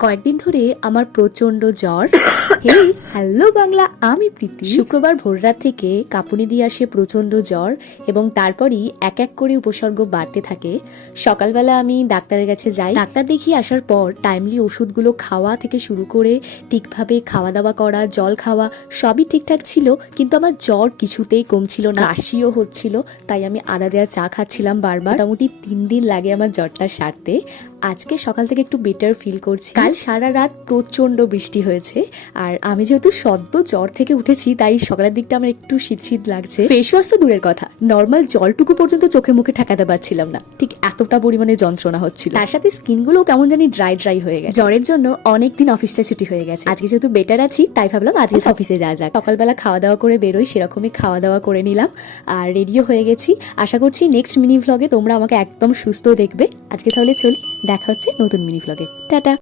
কয়েকদিন ধরে আমার প্রচণ্ড জ্বর। হে হ্যালো বাংলা, আমি প্রীতি। শুক্রবার ভোররাত থেকে কাঁপুনি দিয়ে আসে প্রচণ্ড জ্বর এবং তারপরই এক এক করে উপসর্গ বাড়তে থাকে। সকালবেলা আমি ডাক্তারের কাছে যাই। ডাক্তার দেখিয়ে আসার পর টাইমলি ওষুধগুলো খাওয়া থেকে শুরু করে ঠিকভাবে খাওয়া দাওয়া করা, জল খাওয়া, সবই ঠিকঠাক ছিল, কিন্তু আমার জ্বর কিছুতেই কমছিল না। কাশিও হচ্ছিল, তাই আমি আদা দেওয়া চা খাচ্ছিলাম বারবার। মোটামুটি তিন দিন লাগে আমার জ্বরটা সারতে। আজকে সকাল থেকে একটু বেটার ফিল করছি। সারা রাত প্রচণ্ড বৃষ্টি হয়েছে। আর আমি যেহেতু সদ্য জ্বর থেকে উঠেছি, তাই সকালের দিকটা আমার একটু শীত শীত লাগছে। ফেস ওয়াশ তো দূরের কথা। নর্মাল জলটুকু পর্যন্ত চোখে মুখে ঠেকাতে পারছিলাম না। ঠিক এতটা পরিমাণে যন্ত্রণা হচ্ছিল। তার সাথে স্কিনগুলো কেমন জানি ড্রাই ড্রাই হয়ে গেছে। জ্বরের জন্য অনেক দিন অফিসটা ছুটি হয়ে গেছে। আজকে যেহেতু বেটার আছি, তাই ভাবলাম আজকে অফিসে যাওয়া যাক। সকালবেলা খাওয়া দাওয়া করে বেরোই, সেরকমই খাওয়া দাওয়া করে নিলাম। আর রেডিও হয়ে গেছি। আশা করছি নেক্সট মিনি ভ্লগে তোমরা আমাকে একদম সুস্থ দেখবে। আজকে তাহলে চলি, দেখা হচ্ছে নতুন মিনি ভ্লগে টাটা!